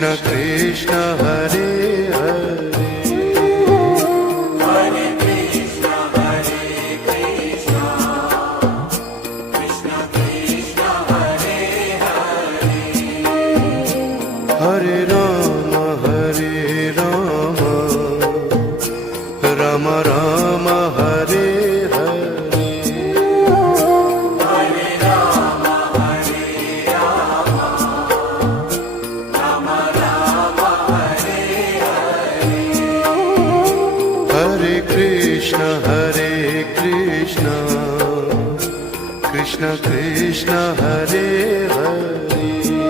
Krishna Krishna Hare Hare Hare Krishna Krishna Krishna Hare Hare Hare Ram Ram Ram Hare Hare Hare Ram Ram Ram Hare Hare Hare Krishna Krishna Krishna Hare Hare